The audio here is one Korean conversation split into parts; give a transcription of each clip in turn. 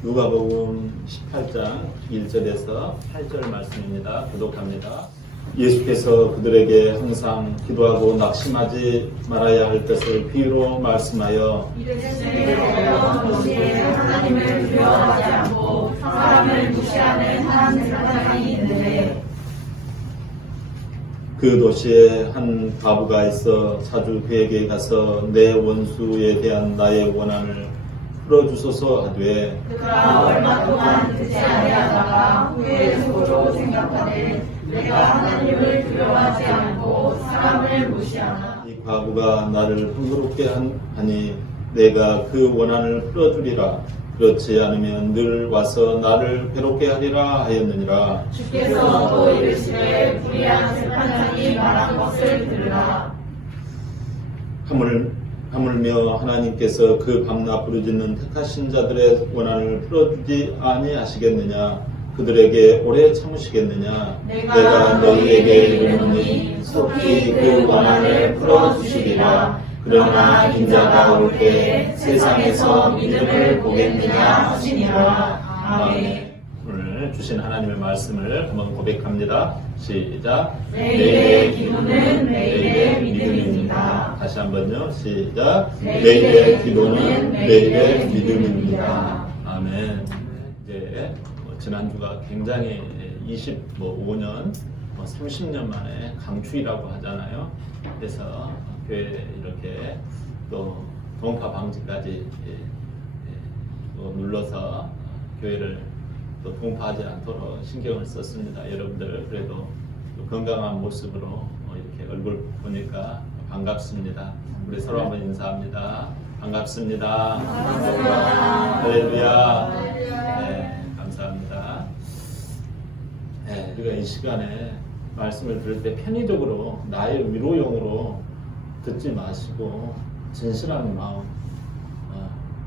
누가복음 18장 1절에서 8절 말씀입니다. 구독합니다. 예수께서 그들에게 항상 기도하고 낙심하지 말아야 할 것을 비유로 말씀하여 도시에 하나님을 두려워하지 않고 사람을 무시하는 한 사람이 있는데 그 도시에 한 과부가 있어 자주 그에게 가서 내 원수에 대한 나의 원한을 풀어주소서 하되 그가 얼마 동안 듣지 아니하다가 후에 속으로 생각하되 내가 하나님을 두려워하지 않고 사람을 무시하나 이 과부가 나를 흥그럽게 하니 내가 그 원한을 풀어주리라. 그렇지 않으면 늘 와서 나를 괴롭게 하리라 하였느니라. 주께서 또 이르시되 불의한 재판장이 말한 것을 들으라. 하물며 하나님께서 그 밤낮 부르짖는 택하신 자들의 원한을 풀어주지 아니하시겠느냐. 그들에게 오래 참으시겠느냐. 내가 너희에게 이르노니 속히 그 원한을 풀어주시리라. 그러나 인자가 올 때 세상에서 믿음을 보겠느냐 하시니라. 아멘. 오늘 주신 하나님의 말씀을 한번 고백합니다. 시작. 내일의 기도는 내일의 믿음입니다. 다시 한번요. 시작. 내일의 기도는 내일의 믿음입니다. 아멘. 이제 지난주가 굉장히 25년, 30년 만에 강추위라고 하잖아요. 그래서 교회 이렇게 또 동파 방지까지 또 눌러서 교회를 또 동파하지 않도록 신경을 썼습니다. 여러분들 그래도 건강한 모습으로 이렇게 얼굴 보니까 반갑습니다. 우리 서로 한번 인사합니다. 반갑습니다. 할렐루야. 네, 감사합니다. 네, 우리가 이 시간에 말씀을 들을 때 편의적으로 나의 위로용으로 듣지 마시고 진실한 마음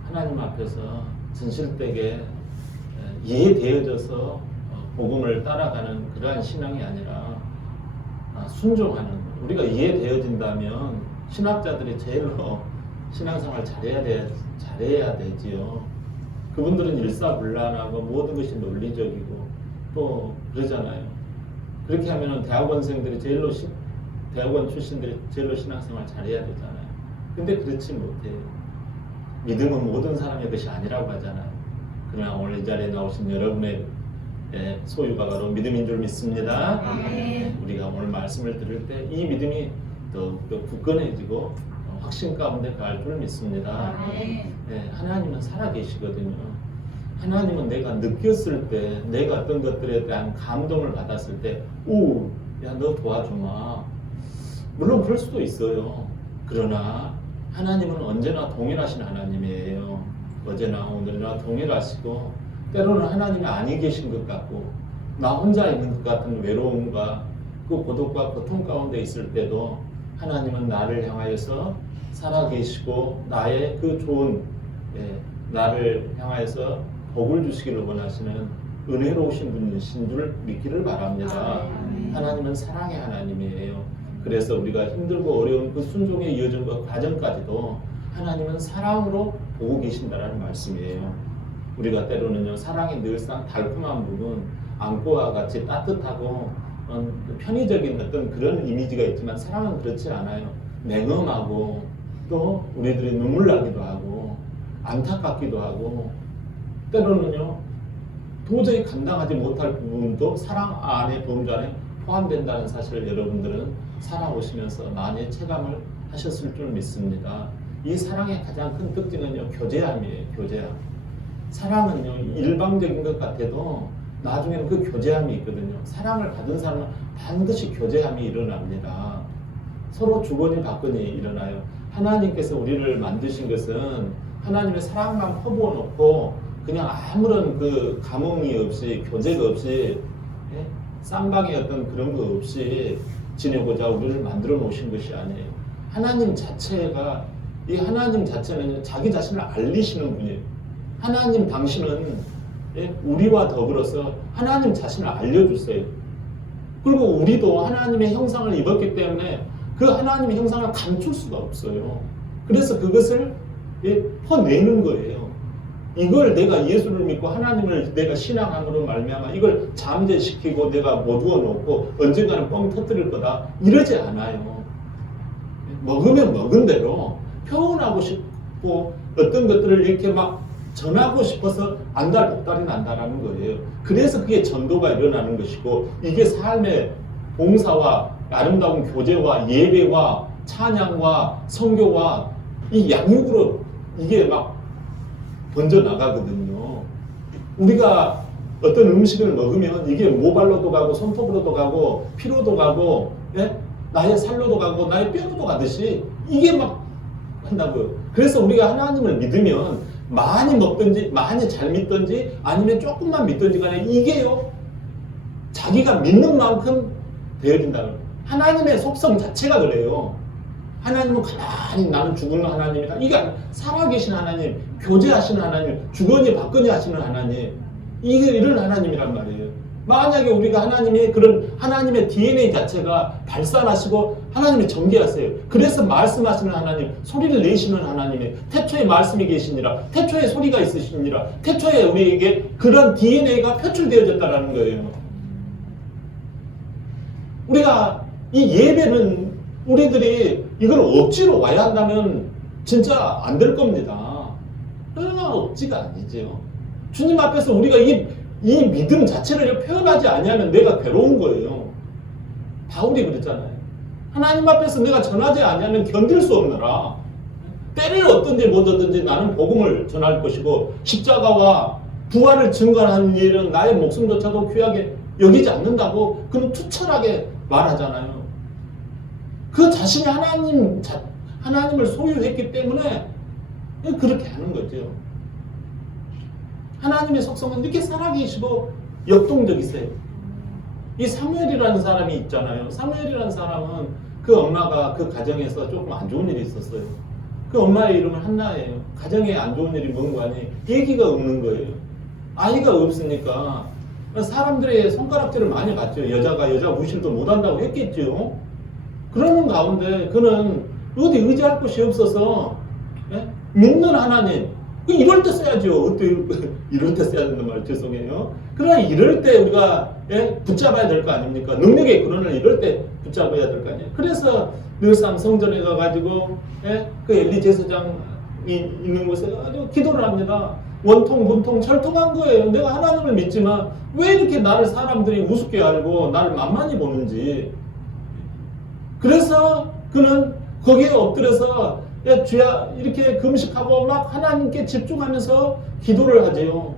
하나님 앞에서 진실되게 이해되어져서 복음을 따라가는 그러한 신앙이 아니라 순종하는, 우리가 이해되어진다면 신학자들이 제일로 신앙생활 잘해야 되지요. 그분들은 일사불란하고 모든 것이 논리적이고 또 그러잖아요. 그렇게 하면 대학원생들이 대학원 출신들이 제일로 신앙생활 잘해야 되잖아요. 근데 그렇지 못해요. 믿음은 모든 사람의 것이 아니라고 하잖아요. 그러나 오늘 이 자리에 나오신 여러분의 소유가 바로 믿음인 줄 믿습니다. 우리가 오늘 말씀을 들을 때 이 믿음이 더 굳건해지고 확신 가운데 가할 줄 믿습니다. 하나님은 살아계시거든요. 하나님은 내가 느꼈을 때, 내가 어떤 것들에 대한 감동을 받았을 때, 야, 너 도와주마. 물론 그럴 수도 있어요. 그러나 하나님은 언제나 동일하신 하나님이에요. 어제나 오늘이나 동일하시고, 때로는 하나님이 아니 계신 것 같고, 나 혼자 있는 것 같은 외로움과 그 고독과 고통 가운데 있을 때도 하나님은 나를 향하여서 살아계시고 나의 그 좋은 나를 향하여서 복을 주시기를 원하시는 은혜로우신 분이신 줄 믿기를 바랍니다. 하나님은 사랑의 하나님이에요. 그래서 우리가 힘들고 어려운 그 순종의 여정과 과정까지도 하나님은 사랑으로 보고 계신다는 말씀이에요. 우리가 때로는요, 사랑이 늘상 달콤한 부분, 안고와 같이 따뜻하고 편의적인 어떤 그런 이미지가 있지만 사랑은 그렇지 않아요. 냉엄하고 또 우리들이 눈물 나기도 하고 안타깝기도 하고 때로는요 도저히 감당하지 못할 부분도 사랑 안에 범주 안에 포함된다는 사실을 여러분들은 살아오시면서 많이 체감을 하셨을 줄 믿습니다. 이 사랑의 가장 큰 특징은요, 교제함이에요. 교제함. 사랑은요, 일방적인 것 같아도 나중에는 그 교제함이 있거든요. 사랑을 받은 사람은 반드시 교제함이 일어납니다. 서로 주거니 받거니 일어나요. 하나님께서 우리를 만드신 것은 하나님의 사랑만 퍼부어 놓고 그냥 아무런 그 감흥이 없이, 교제가 없이, 쌍방의 어떤 그런 거 없이 지내고자 우리를 만들어 놓으신 것이 아니에요. 하나님 자체가, 이 하나님 자체는 자기 자신을 알리시는 분이에요. 하나님 당신은 우리와 더불어서 하나님 자신을 알려주세요. 그리고 우리도 하나님의 형상을 입었기 때문에 그 하나님의 형상을 감출 수가 없어요. 그래서 그것을 퍼내는 거예요. 이걸 내가 예수를 믿고 하나님을 내가 신앙함으로 말미암아 이걸 잠재시키고 내가 모두어 놓고 언젠가는 뻥 터뜨릴 거다 이러지 않아요. 먹으면 먹은 대로 표현하고 싶고 어떤 것들을 이렇게 막 전하고 싶어서 안달복달이 난다라는 거예요. 그래서 그게 전도가 일어나는 것이고 이게 삶의 봉사와 아름다운 교제와 예배와 찬양과 성교와 이 양육으로 이게 막 번져나가거든요. 우리가 어떤 음식을 먹으면 이게 모발로도 가고 손톱으로도 가고 피로도 가고 예? 나의 살로도 가고 나의 뼈로도 가듯이 이게 막 한다고요. 그래서 우리가 하나님을 믿으면 많이 먹든지 많이 잘 믿든지 아니면 조금만 믿든지 간에 이게요 자기가 믿는 만큼 되어진다는 거예요. 하나님의 속성 자체가 그래요. 하나님은 가만히 나는 죽은 하나님이다. 이게 살아계신 하나님, 교제하시는 하나님, 주거니 받거니 하시는 하나님, 이게 이런 하나님이란 말이에요. 만약에 우리가 하나님의 그런 하나님의 DNA 자체가 발산하시고 하나님이 전개하세요. 그래서 말씀하시는 하나님, 소리를 내시는 하나님의 태초에 말씀이 계시니라, 태초에 소리가 있으시니라, 태초에 우리에게 그런 DNA가 표출되어졌다는 거예요. 우리가 이 예배는 우리들이 이걸 억지로 와야 한다면 진짜 안 될 겁니다. 그러나 억지가 아니죠. 주님 앞에서 우리가 이 믿음 자체를 표현하지 아니하면 내가 괴로운 거예요. 바울이 그랬잖아요. 하나님 앞에서 내가 전하지 아니하면 견딜 수 없느라 때를 얻든지 못 얻든지 나는 복음을 전할 것이고 십자가와 부활을 증거하는 일은 나의 목숨조차도 귀하게 여기지 않는다고 그는 투철하게 말하잖아요. 그 자신이 하나님을 소유했기 때문에 그렇게 하는 거죠. 하나님의 속성은 이렇게 살아계시고 역동적이세요. 이 사무엘이라는 사람이 있잖아요. 사무엘이라는 사람은 그 엄마가 그 가정에서 조금 안 좋은 일이 있었어요. 그 엄마의 이름은 한나예요. 가정에 안 좋은 일이 뭔가 하니 얘기가 없는 거예요. 아이가 없으니까 사람들의 손가락질을 많이 받죠. 여자가 여자 무실도 못한다고 했겠죠. 그러는 가운데 그는 어디 의지할 곳이 없어서 믿는 하나님, 이럴 때 써야죠. 어때 이럴 때 써야 된단 말 죄송해요. 그러나 이럴 때 우리가 붙잡아야 될 거 아닙니까? 능력의 근원을 이럴 때 붙잡아야 될 거 아니에요. 그래서 늘상 성전에 가가지고 그 엘리 제사장이 있는 곳에 아주 기도를 합니다. 원통, 문통, 철통한 거예요. 내가 하나님을 믿지만 왜 이렇게 나를 사람들이 우습게 알고 나를 만만히 보는지. 그래서 그는 거기에 엎드려서 주야 이렇게 금식하고 막 하나님께 집중하면서 기도를 하지요.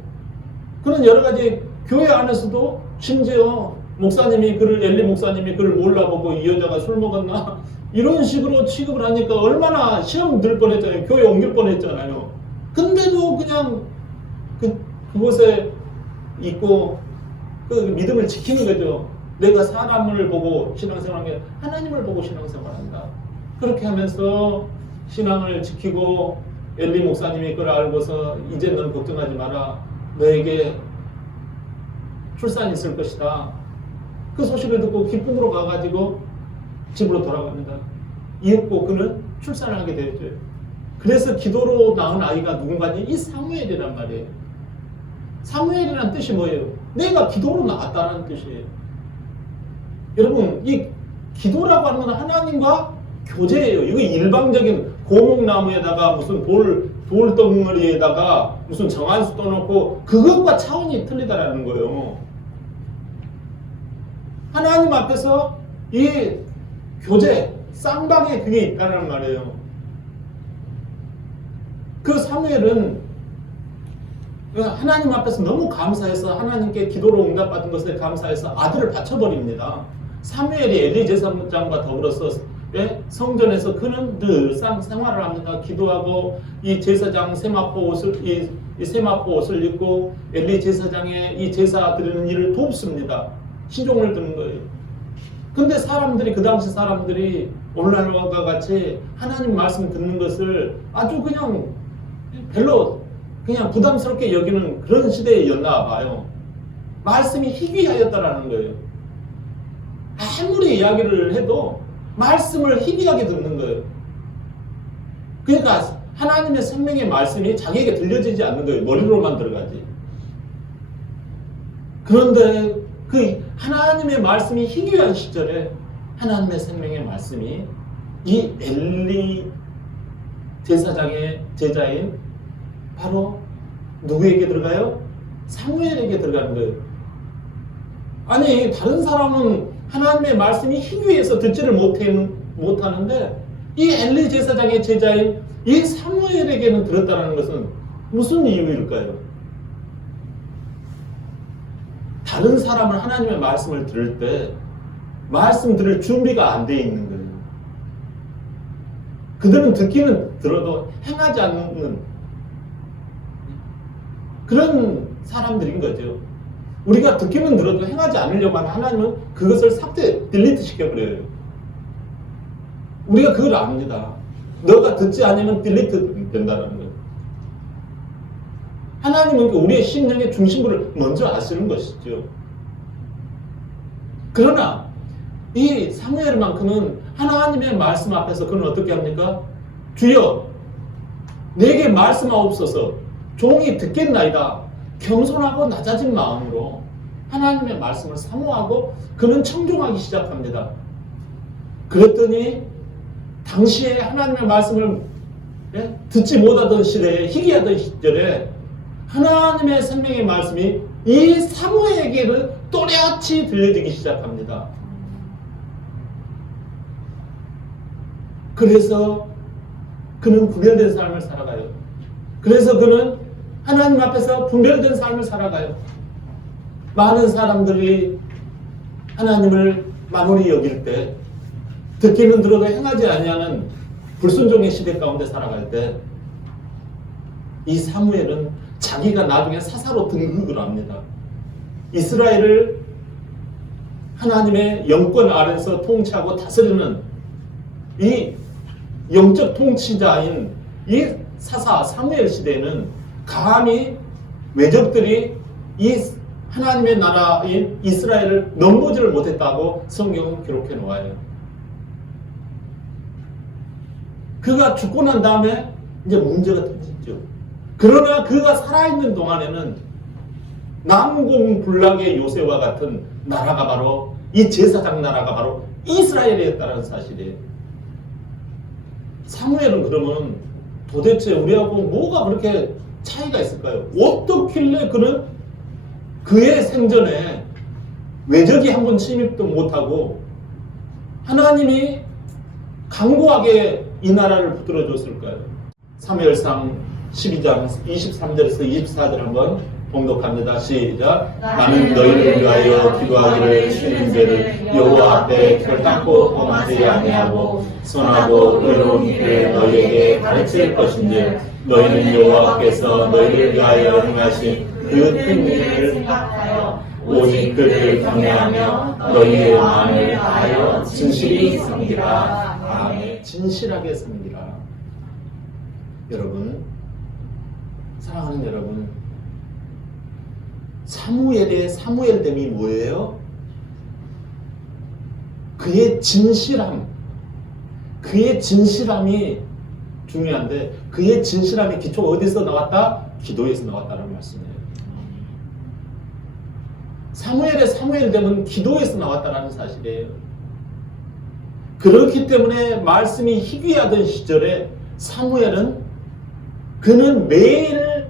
그는 여러 가지 교회 안에서도 심지어 목사님이 엘리 목사님이 그를 몰라보고 이 여자가 술 먹었나 이런 식으로 취급을 하니까 얼마나 시험 들 뻔했잖아요. 교회 옮길 뻔했잖아요. 근데도 그냥 그곳에 있고 그 믿음을 지키는 거죠. 내가 사람을 보고 신앙생활한 게 하나님을 보고 신앙생활한다. 그렇게 하면서 신앙을 지키고 엘리 목사님이 그걸 알고서 이제 넌 걱정하지 마라. 너에게 출산이 있을 것이다. 그 소식을 듣고 기쁨으로 가가지고 집으로 돌아갑니다. 이윽고 그는 출산을 하게 되었죠. 그래서 기도로 낳은 아이가 누군가니 이 사무엘이란 말이에요. 사무엘이란 뜻이 뭐예요? 내가 기도로 낳았다는 뜻이에요. 여러분 이 기도라고 하는 건 하나님과 교제예요. 이거 일방적인 고목나무에다가 무슨 돌덩어리에다가 무슨 정한수 떠놓고 그것과 차원이 틀리다라는 거예요. 하나님 앞에서 이 교제, 쌍방에 그게 있다는 말이에요. 그 사무엘은 하나님 앞에서 너무 감사해서 하나님께 기도로 응답받은 것에 감사해서 아들을 바쳐버립니다. 사무엘이 엘리 제사장과 더불어서 성전에서 그는 늘상 생활을 합니다. 기도하고 이 제사장 세마포 옷을 이 세마포 옷을 입고 엘리 제사장의 이 제사 드리는 일을 돕습니다. 시종을 드는 거예요. 근데 사람들이 그 당시 사람들이 오늘날과 같이 하나님 말씀 듣는 것을 아주 그냥 별로 그냥 부담스럽게 여기는 그런 시대였나 봐요. 말씀이 희귀하였다라는 거예요. 아무리 이야기를 해도 말씀을 희귀하게 듣는 거예요. 그러니까 하나님의 생명의 말씀이 자기에게 들려지지 않는 거예요. 머리로만 들어가지. 그런데 그 하나님의 말씀이 희귀한 시절에 하나님의 생명의 말씀이 이 엘리 제사장의 제자인 바로 누구에게 들어가요? 사무엘에게 들어가는 거예요. 아니 다른 사람은 하나님의 말씀이 희귀해서 듣지를 못하는데 이 엘리 제사장의 제자인 이 사무엘에게는 들었다는 것은 무슨 이유일까요? 다른 사람은 하나님의 말씀을 들을 때 말씀 들을 준비가 안 돼 있는 거예요. 그들은 듣기는 들어도 행하지 않는 그런 사람들인 거죠. 우리가 듣기는 들어도 행하지 않으려고 하면 하나님은 그것을 삭제, 딜리트 시켜버려요. 우리가 그걸 압니다. 너가 듣지 않으면 딜리트 된다는 거예요. 하나님은 우리의 심령의 중심부를 먼저 아시는 것이죠. 그러나 이 사무엘만큼은 하나님의 말씀 앞에서 그는 어떻게 합니까? 주여 내게 말씀하옵소서 종이 듣겠나이다. 겸손하고 낮아진 마음으로 하나님의 말씀을 사모하고 그는 청종하기 시작합니다. 그랬더니 당시에 하나님의 말씀을 듣지 못하던 시대에 희귀하던 시절에 하나님의 생명의 말씀이 이 사무에게는 또렷이 들려지기 시작합니다. 그래서 그는 분별된 삶을 살아가요. 그래서 그는 하나님 앞에서 분별된 삶을 살아가요. 많은 사람들이 하나님을 만홀히 여길 때 듣기는 들어도 행하지 아니하는 불순종의 시대 가운데 살아갈 때 이 사무엘은 자기가 나중에 사사로 등극을 합니다. 이스라엘을 하나님의 영권 아래서 통치하고 다스리는 이 영적 통치자인 이 사사 사무엘 시대에는 감히 외적들이 이 하나님의 나라인 이스라엘을 넘보지를 못했다고 성경은 기록해 놓아요. 그가 죽고 난 다음에 이제 문제가 터지죠. 그러나 그가 살아있는 동안에는 난공불락의 요새와 같은 나라가 바로 이 제사장 나라가 바로 이스라엘이었다는 사실이에요. 사무엘은 그러면 도대체 우리하고 뭐가 그렇게 차이가 있을까요? 어떻길래 그는 그의 생전에 외적이 한 번 침입도 못하고 하나님이 강고하게 이 나라를 붙들어 줬을까요? 사무엘상 12장 23절에서 24절 한번 봉독합니다. 시작. 나는 너희를 위하여 기도하기를 쉬는 죄를 여호와 앞에 결단코 범하지 아니하고 선하고 의로운 길을 너희에게 가르칠 것인지 너희는 여호와께서 너희를 위하여 행하신 그 큰 일을 생각하여 오직 그를 경외하며 너희의 마음을 다하여 진실히 섬기라. 아멘. 진실하게 섬기라. 여러분, 사랑하는 여러분, 사무엘의 사무엘됨이 뭐예요? 그의 진실함, 그의 진실함이 중요한데 그의 진실함의 기초가 어디서 나왔다? 기도에서 나왔다는 말씀이에요. 사무엘의 사무엘됨은 기도에서 나왔다는 사실이에요. 그렇기 때문에 말씀이 희귀하던 시절에 사무엘은 그는 매일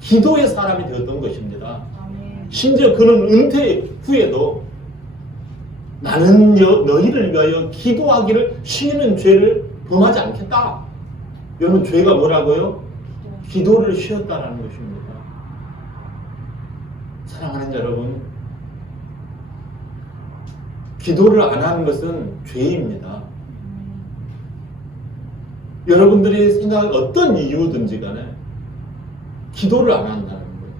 기도의 사람이 되었던 것입니다. 심지어 그는 은퇴 후에도 나는 너희를 위하여 기도하기를 쉬는 죄를 범하지 않겠다. 여러분, 죄가 뭐라고요? 기도를 쉬었다라는 것입니다. 사랑하는 여러분, 기도를 안 하는 것은 죄입니다. 여러분들이 생각할 어떤 이유든지 간에 기도를 안 한다는 거예요.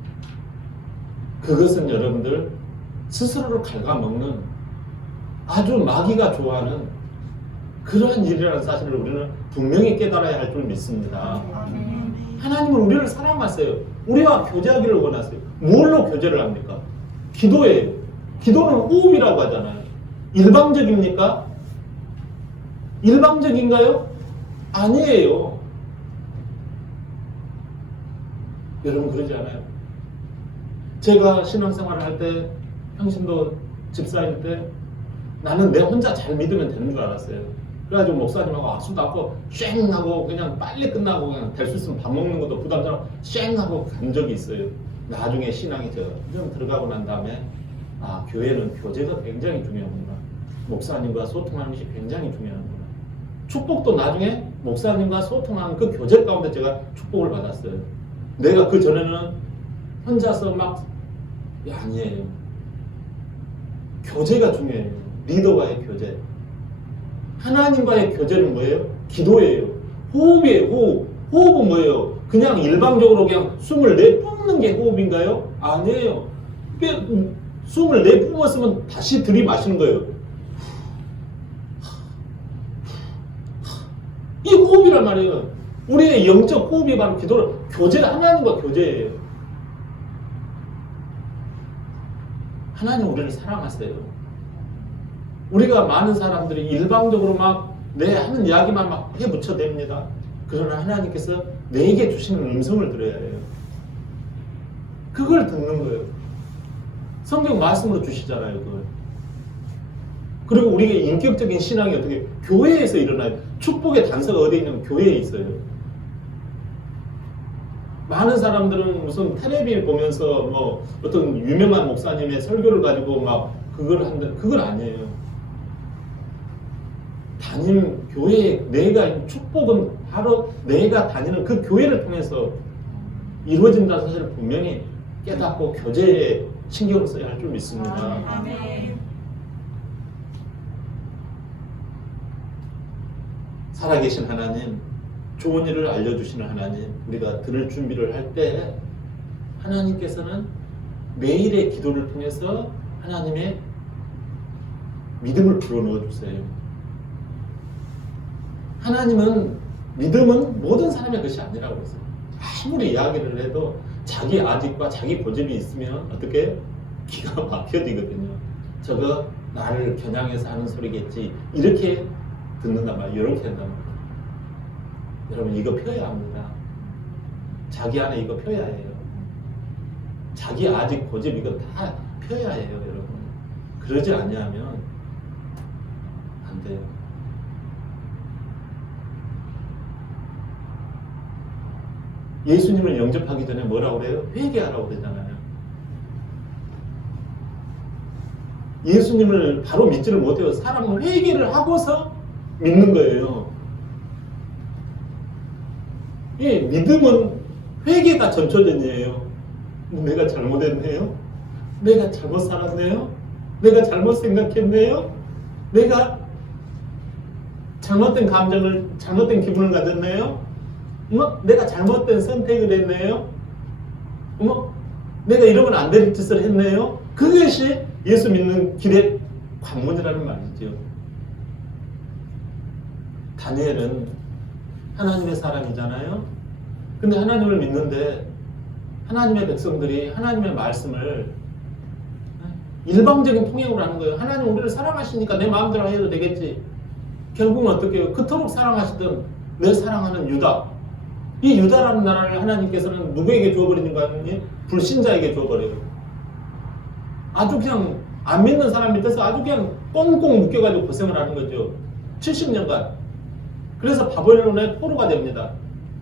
그것은 여러분들 스스로를 갉아먹는 아주 마귀가 좋아하는 그러한 일이라는 사실을 우리는 분명히 깨달아야 할 줄 믿습니다. 하나님은 우리를 사랑하세요. 우리와 교제하기를 원하세요. 뭘로 교제를 합니까? 기도예요. 기도는 호흡이라고 하잖아요. 일방적입니까? 일방적인가요? 아니에요. 여러분 그러지 않아요? 제가 신앙생활을 할 때 평신도 집사일 때 나는 내 혼자 잘 믿으면 되는 줄 알았어요. 그래가지고 목사님하고 악수도 하고 쉥 하고 그냥 빨리 끝나고 그냥 될 수 있으면 밥 먹는 것도 부담스러워 쉥 하고 간 적이 있어요. 나중에 신앙이 좀 들어가고 난 다음에 아, 교회는 교제가 굉장히 중요하구나. 목사님과 소통하는 것이 굉장히 중요하구나. 축복도 나중에 목사님과 소통하는 그 교제 가운데 제가 축복을 받았어요. 내가 그 전에는 혼자서 막 아니에요. 교제가 중요해요. 리더와의 교제. 하나님과의 교제는 뭐예요? 기도예요. 호흡이에요. 호흡. 호흡은 뭐예요? 그냥 일방적으로 그냥 숨을 내뿜는 게 호흡인가요? 아니에요. 숨을 내뿜었으면 다시 들이마시는 거예요. 이 호흡이란 말이에요. 우리의 영적 호흡이 바로 기도를, 교제는 하나님과 교제예요. 하나님 우리를 사랑하세요. 우리가 많은 사람들이 일방적으로 막 내 하는 이야기만 막 해붙여댑니다. 그러나 하나님께서 내게 주시는 음성을 들어야 해요. 그걸 듣는 거예요. 성경 말씀으로 주시잖아요, 그걸. 그리고 우리의 인격적인 신앙이 어떻게 교회에서 일어나요. 축복의 단서가 어디에 있냐면 교회에 있어요. 많은 사람들은 무슨 텔레비 보면서 뭐 어떤 유명한 목사님의 설교를 가지고 막 그걸 한다. 그건 아니에요. 다니는 교회에 내가 축복은 바로 내가 다니는 그 교회를 통해서 이루어진다는 사실을 분명히 깨닫고 교제에 신경을 써야 할 줄 믿습니다. 아멘. 살아계신 하나님, 좋은 일을 알려주시는 하나님, 우리가 들을 준비를 할 때 하나님께서는 매일의 기도를 통해서 하나님의 믿음을 불어넣어 주세요. 하나님은 믿음은 모든 사람의 것이 아니라고 했어요. 아무리 이야기를 해도 자기 아직과 자기 고집이 있으면 어떻게 기가 막혀지거든요. 저거 나를 겨냥해서 하는 소리겠지. 이렇게 듣는단 말이에요. 이렇게 한단 말이에요. 여러분 이거 펴야 합니다. 자기 안에 이거 펴야 해요. 자기 아직 고집 이거 다 펴야 해요, 여러분. 그러지 않냐면 안 돼요. 예수님을 영접하기 전에 뭐라고 그래요? 회개하라고 그러잖아요. 예수님을 바로 믿지를 못해요. 사람은 회개를 하고서 믿는 거예요. 예, 믿음은 회개가 전초전이에요. 내가 잘못했네요. 내가 잘못 살았네요. 내가 잘못 생각했네요. 내가 잘못된 감정을, 잘못된 기분을 가졌네요. 내가 잘못된 선택을 했네요. 내가 이러면 안 될 짓을 했네요. 그것이 예수 믿는 길의 관문이라는 말이죠. 다니엘은 하나님의 사람이잖아요. 근데 하나님을 믿는데 하나님의 백성들이 하나님의 말씀을 일방적인 통역으로 하는 거예요. 하나님 우리를 사랑하시니까 내 마음대로 해도 되겠지. 결국은 어떻게 해요? 그토록 사랑하시던 내 사랑하는 유다. 이 유다라는 나라를 하나님께서는 누구에게 주어버리는가 하니 불신자에게 주어버려요. 아주 그냥 안 믿는 사람 밑에서 아주 그냥 꽁꽁 묶여가지고 고생을 하는 거죠. 70년간. 그래서 바벨론의 포로가 됩니다.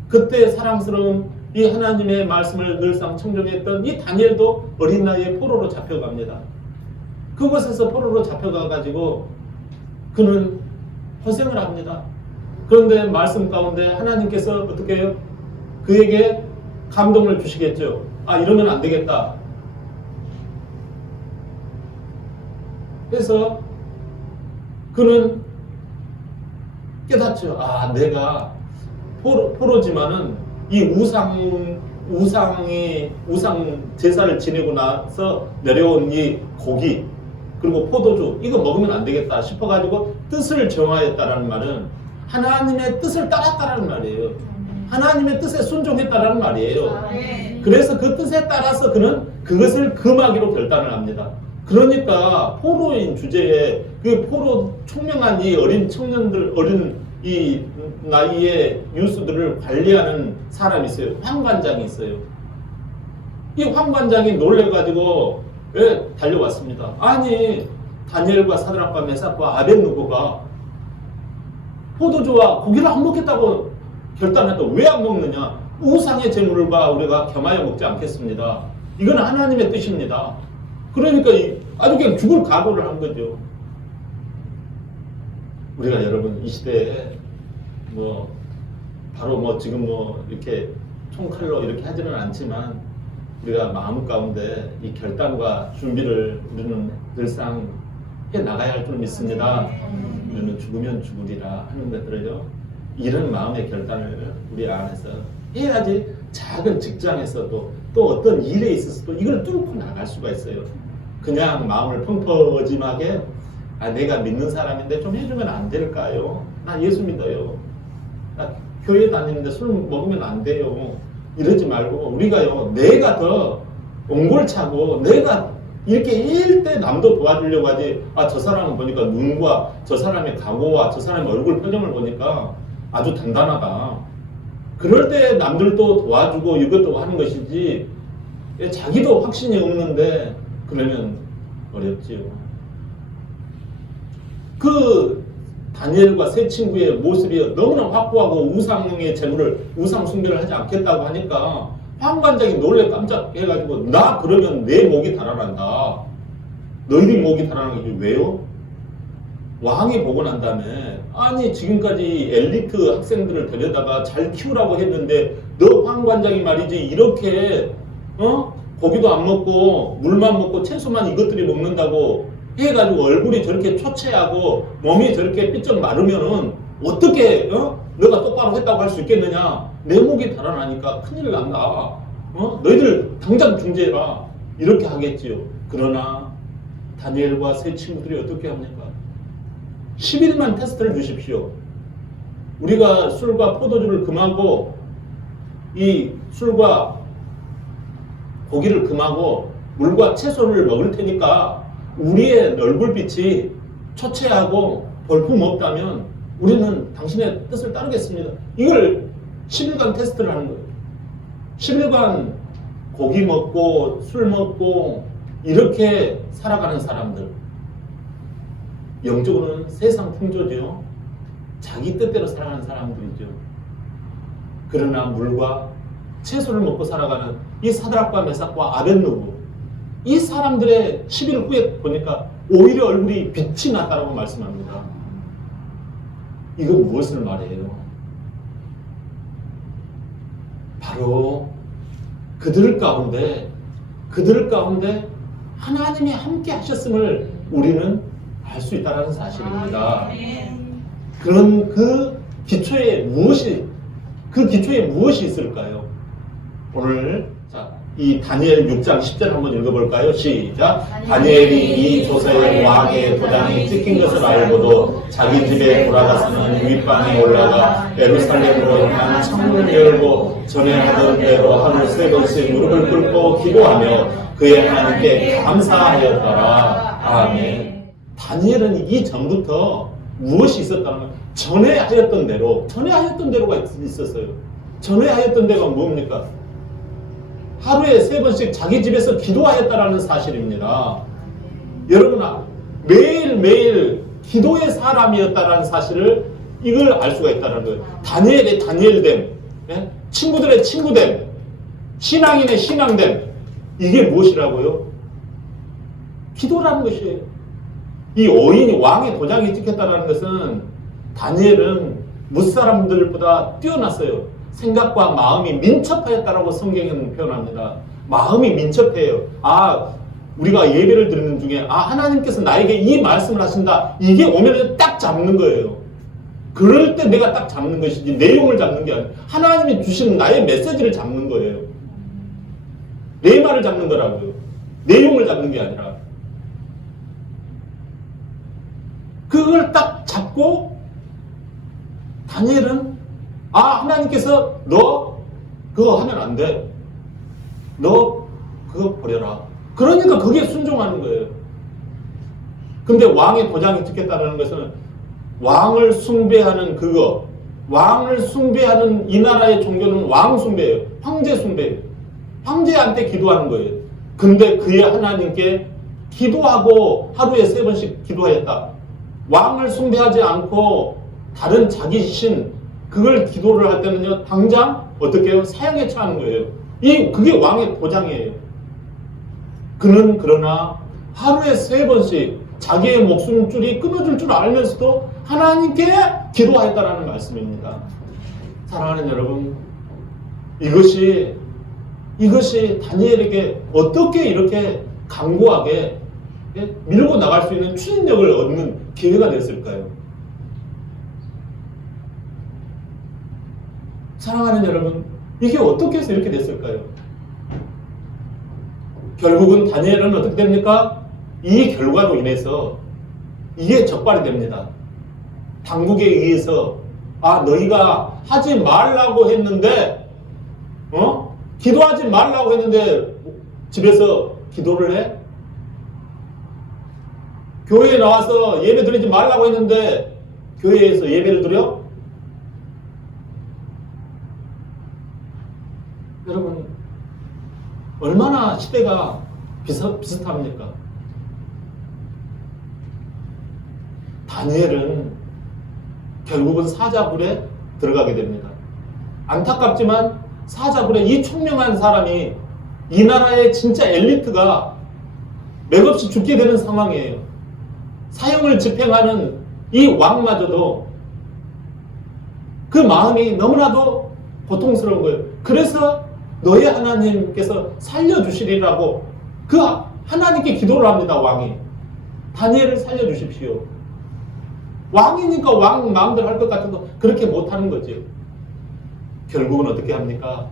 그때 사랑스러운 이 하나님의 말씀을 늘상 청정했던 이 다니엘도 어린 나이에 포로로 잡혀갑니다. 그곳에서 포로로 잡혀가가지고 그는 고생을 합니다. 그런데 말씀 가운데 하나님께서 어떻게 해요? 그에게 감동을 주시겠죠. 아, 이러면 안 되겠다. 그래서 그는 깨닫죠. 아, 내가 포로지만은 이 우상 제사를 지내고 나서 내려온 이 고기 그리고 포도주 이거 먹으면 안 되겠다 싶어가지고 뜻을 정하였다라는 말은 하나님의 뜻을 따랐다라는 말이에요. 하나님의 뜻에 순종했다라는 말이에요. 그래서 그 뜻에 따라서 그는 그것을 금하기로 결단을 합니다. 그러니까 포로인 주제에 그 포로 총명한 이 어린 청년들, 어린 이 나이의 유수들을 관리하는 사람이 있어요. 황관장이 있어요. 이 황관장이 놀래가지고 달려왔습니다. 아니 다니엘과 사드락과 메삭과 아벳느고가 포도주와 고기를 안 먹겠다고 결단했다. 왜 안 먹느냐? 우상의 제물과 우리가 겸하여 먹지 않겠습니다. 이건 하나님의 뜻입니다. 그러니까 아주 그냥 죽을 각오를 한 거죠. 우리가 여러분 이 시대에 바로 지금 이렇게 총칼로 이렇게 하지는 않지만 우리가 마음 가운데 이 결단과 준비를 우리는 늘상 해 나가야 할 줄 믿습니다. 우리는 죽으면 죽으리라 하는 것들을요, 이런 마음의 결단을 우리 안에서 해야지 작은 직장에서도 또 어떤 일에 있어서도 이걸 뚫고 나갈 수가 있어요. 그냥 마음을 펑퍼짐하게 내가 믿는 사람인데 좀 해주면 안 될까요? 나 예수 믿어요. 나 교회 다니는데 술 먹으면 안 돼요. 이러지 말고 우리가요, 내가 더 옹골차고 내가 이렇게 일 때 남도 도와주려고 하지. 저 사람은 보니까 눈과 저 사람의 각오와 저 사람의 얼굴 표정을 보니까 아주 단단하다. 그럴 때 남들도 도와주고 이것도 하는 것이지, 자기도 확신이 없는데 그러면 어렵지요. 그 다니엘과 세 친구의 모습이 너무나 확고하고 우상의 제물을, 우상 숭배를 하지 않겠다고 하니까 황관장이 놀래 깜짝 해가지고, 나 그러면 내 목이 달아난다. 너희들 목이 달아나는 게 왜요? 왕이 보고 난 다음에, 아니 지금까지 엘리트 학생들을 데려다가 잘 키우라고 했는데 너 황관장이 말이지 이렇게 고기도 안 먹고 물만 먹고 채소만 이것들이 먹는다고 해가지고 얼굴이 저렇게 초췌하고 몸이 저렇게 삐쩍 마르면은 어떻게 너가 똑바로 했다고 할 수 있겠느냐? 내 목이 달아나니까 큰일 난다. 너희들 당장 중재해라. 이렇게 하겠지요. 그러나 다니엘과 세 친구들이 어떻게 합니까? 10일만 테스트를 주십시오. 우리가 술과 포도주를 금하고 이 술과 고기를 금하고 물과 채소를 먹을 테니까 우리의 얼굴빛이 초췌하고 볼품 없다면 우리는 당신의 뜻을 따르겠습니다. 이걸 10일간 테스트를 하는 거예요. 10일간 고기 먹고 술 먹고 이렇게 살아가는 사람들, 영적으로는 세상 풍조죠. 자기 뜻대로 살아가는 사람들이죠. 그러나 물과 채소를 먹고 살아가는 이 사드락과 메삭과 아벳느고, 이 사람들의 10일 후에 보니까 오히려 얼굴이 빛이 났다라고 말씀합니다. 이건 무엇을 말해요? 바로 그들 가운데 하나님이 함께 하셨음을 우리는 알 수 있다는 사실입니다. 그런 그 기초에 무엇이 있을까요? 오늘 이 다니엘 6장 10절 한번 읽어볼까요? 시작. 다니엘이 이 조서에 왕의 도장이 찍힌 것을 알고도 자기 집에 돌아가서는 윗방에 올라가 예루살렘으로 향한 창문을 열고 전에 하던 대로 하루 3번씩 무릎을 꿇고 기도하며 그의 하나님께 감사하였더라. 아멘. 다니엘은 이전부터 무엇이 있었다는 거예요? 전에 하였던 대로가 있었어요. 전에 하였던 대로가 뭡니까? 하루에 3번씩 자기 집에서 기도하였다라는 사실입니다. 여러분, 매일매일 기도의 사람이었다라는 사실을 이걸 알 수가 있다는 거예요. 다니엘의 다니엘됨, 친구들의 친구됨, 신앙인의 신앙됨, 이게 무엇이라고요? 기도라는 것이에요. 이 어인이 왕의 도장이 찍혔다는 것은 다니엘은 무사람들보다 뛰어났어요. 생각과 마음이 민첩하였다라고 성경에는 표현합니다. 마음이 민첩해요. 우리가 예배를 드리는 중에 하나님께서 나에게 이 말씀을 하신다. 이게 오면 딱 잡는 거예요. 그럴 때 내가 딱 잡는 것이지 내용을 잡는 게 아니에요. 하나님이 주시는 나의 메시지를 잡는 거예요. 내 말을 잡는 거라고요. 내용을 잡는 게 아니라. 그걸 딱 잡고 다니엘은 하나님께서 너 그거 하면 안 돼. 너 그거 버려라. 그러니까 그게 순종하는 거예요. 근데 왕의 도장이 찍혔다는 것은 왕을 숭배하는 왕을 숭배하는 이 나라의 종교는 왕 숭배예요. 황제 숭배예요. 황제한테 기도하는 거예요. 근데 그의 하나님께 기도하고 하루에 3번씩 기도하였다. 왕을 숭배하지 않고 다른 자기 신 그걸 기도를 할 때는요 당장 어떻게 해요? 사형에 처하는 거예요. 그게 왕의 보장이에요. 그는 그러나 하루에 3번씩 자기의 목숨줄이 끊어질 줄 알면서도 하나님께 기도하였다라는 말씀입니다. 사랑하는 여러분, 이것이 다니엘에게 어떻게 이렇게 강고하게 밀고 나갈 수 있는 추진력을 얻는 기회가 됐을까요? 사랑하는 여러분, 이게 어떻게 해서 이렇게 됐을까요? 결국은 다니엘은 어떻게 됩니까? 이 결과로 인해서 이게 적발이 됩니다. 당국에 의해서 너희가 하지 말라고 했는데 기도하지 말라고 했는데 집에서 기도를 해? 교회에 나와서 예배 드리지 말라고 했는데 교회에서 예배를 드려? 여러분, 얼마나 시대가 비슷합니까? 다니엘은 결국은 사자굴에 들어가게 됩니다. 안타깝지만 사자굴에 이 총명한 사람이 이 나라의 진짜 엘리트가 맥없이 죽게 되는 상황이에요. 사형을 집행하는 이 왕마저도 그 마음이 너무나도 고통스러운 거예요. 그래서 너의 하나님께서 살려주시리라고 그 하나님께 기도를 합니다. 왕이 다니엘을 살려주십시오. 왕이니까 왕 마음대로 할 것 같아도 그렇게 못하는 거죠. 결국은 어떻게 합니까?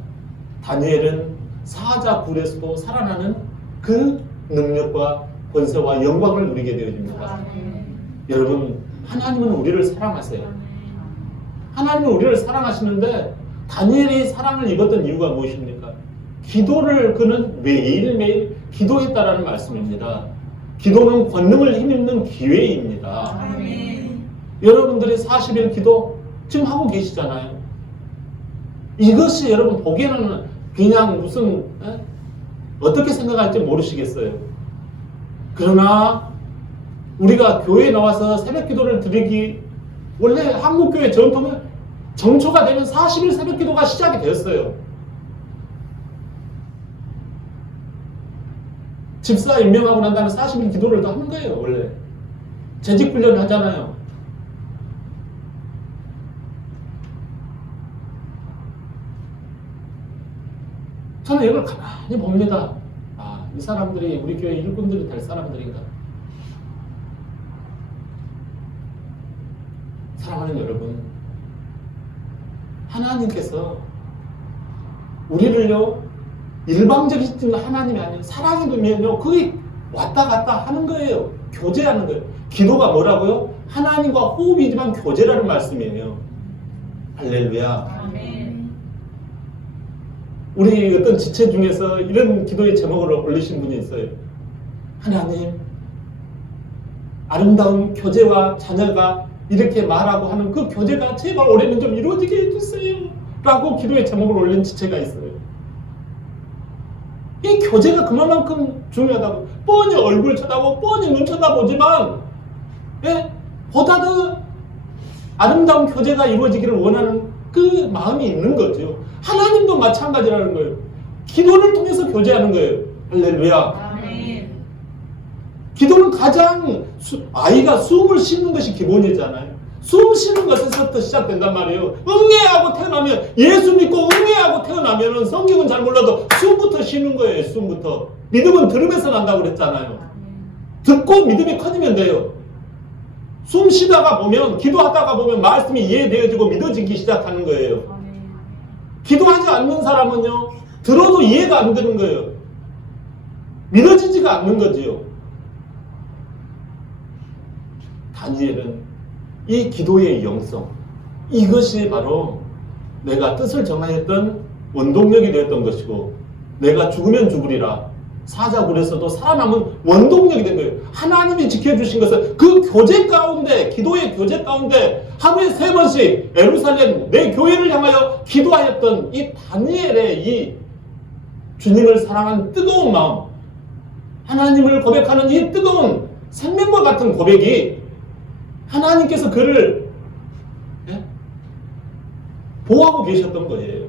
다니엘은 사자굴에서도 살아나는 그 능력과 권세와 영광을 누리게 되어집니다. 여러분, 하나님은 우리를 사랑하세요. 하나님은 우리를 사랑하시는데 다니엘이 사랑을 입었던 이유가 무엇입니까? 기도를 그는 매일매일 기도했다라는 말씀입니다. 기도는 권능을 힘입는 기회입니다. 여러분들이 40일 기도 지금 하고 계시잖아요. 이것이 여러분 보기에는 그냥 무슨 어떻게 생각할지 모르시겠어요. 그러나 우리가 교회에 나와서 새벽 기도를 드리기 원래 한국교회 전통은 정초가 되면 40일 새벽 기도가 시작이 되었어요. 집사 임명하고 난 다음에 40일 기도를 다 하는 거예요. 원래 재직 훈련을 하잖아요. 저는 이걸 가만히 봅니다. 이 사람들이 우리 교회 일꾼들이 될 사람들인가? 사랑하는 여러분, 하나님께서 우리를요 일방적인 하나님이 아니에요. 사랑이 되면요 그게 왔다 갔다 하는 거예요. 교제하는 거예요. 기도가 뭐라고요? 하나님과 호흡이지만 교제라는 말씀이에요. 할렐루야. 우리 어떤 지체 중에서 이런 기도의 제목을 올리신 분이 있어요. 하나님, 아름다운 교제와 자녀가 이렇게 말하고 하는 그 교제가 제발 올해는 좀 이루어지게 해주세요 라고 기도의 제목을 올린 지체가 있어요. 이 교제가 그만큼 중요하다고. 뻔히 얼굴 쳐다보고 뻔히 눈 쳐다보지만 보다 더 아름다운 교제가 이루어지기를 원하는 그 마음이 있는 거죠. 하나님도 마찬가지라는 거예요. 기도를 통해서 교제하는 거예요. 할렐루야. 아멘. 기도는 가장 아이가 숨을 쉬는 것이 기본이잖아요. 숨 쉬는 것에서부터 시작된단 말이에요. 응애하고 태어나면 예수 믿고 응애하고 태어나면 성경은 잘 몰라도 숨부터 쉬는 거예요. 숨부터. 믿음은 들음에서 난다고 그랬잖아요. 듣고 믿음이 커지면 돼요. 숨 쉬다가 보면 기도하다가 보면 말씀이 이해되어지고 믿어지기 시작하는 거예요. 기도하지 않는 사람은요 들어도 이해가 안 되는 거예요. 믿어지지가 않는 거지요. 다니엘은 이 기도의 영성, 이것이 바로 내가 뜻을 정하였던 원동력이 되었던 것이고 내가 죽으면 죽으리라 사자굴에서도 살아남은 원동력이 된 거예요. 하나님이 지켜주신 것은 그 교제 가운데, 기도의 교제 가운데 하루에 3번씩 예루살렘 내 교회를 향하여 기도하였던 이 다니엘의 이 주님을 사랑하는 뜨거운 마음, 하나님을 고백하는 이 뜨거운 생명과 같은 고백이 하나님께서 그를 보호하고 계셨던 거예요.